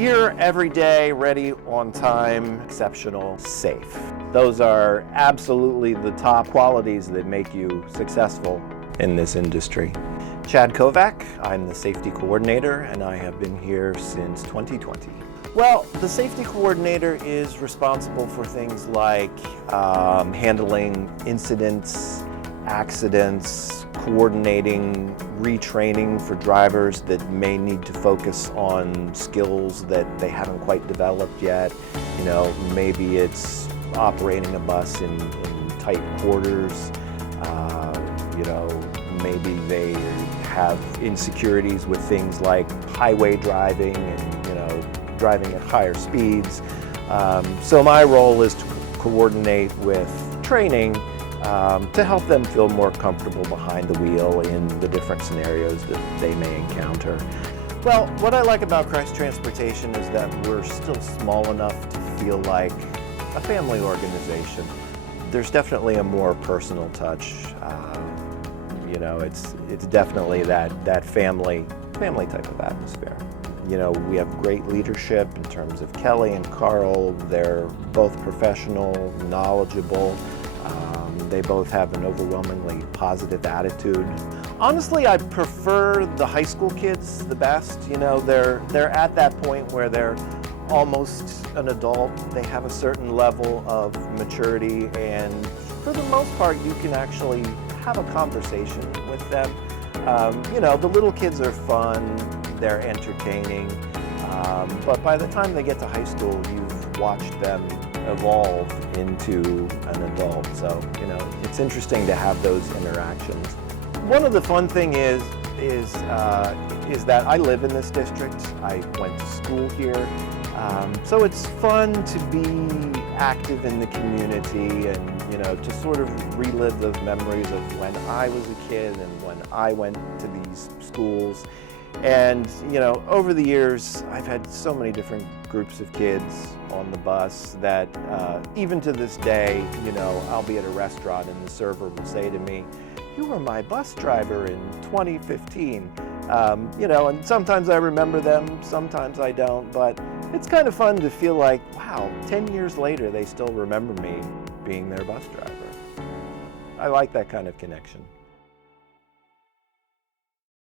Here every day, ready, on time, exceptional, safe. Those are absolutely the top qualities that make you successful in this industry. Chad Kovach, I'm the safety coordinator, and I have been here since 2020. Well, the safety coordinator is responsible for things like handling incidents, accidents, coordinating retraining for drivers that may need to focus on skills that they haven't quite developed yet. You know, maybe it's operating a bus in tight quarters. You know, maybe they have insecurities with things like highway driving and, you know, driving at higher speeds. So my role is to coordinate with training to help them feel more comfortable behind the wheel in the different scenarios that they may encounter. Well, what I like about Christ Transportation is that we're still small enough to feel like a family organization. There's definitely a more personal touch. You know, it's definitely that family type of atmosphere. You know, we have great leadership in terms of Kelly and Carl. They're both professional, knowledgeable. They both have an overwhelmingly positive attitude. Honestly, I prefer the high school kids the best. You know, they're at that point where they're almost an adult. They have a certain level of maturity, and for the most part, you can actually have a conversation with them. You know, the little kids are fun, they're entertaining, but by the time they get to high school, you've watched them evolve into an adult. So, you know, it's interesting to have those interactions. One of the fun thing is that I live in this district. I went to school here. So it's fun to be active in the community and, you know, to sort of relive those memories of when I was a kid and when I went to these schools. And, you know, over the years, I've had so many different groups of kids on the bus that even to this day, you know, I'll be at a restaurant and the server will say to me, "You were my bus driver in 2015. You know, and sometimes I remember them, sometimes I don't, but it's kind of fun to feel like, wow, 10 years later, they still remember me being their bus driver. I like that kind of connection.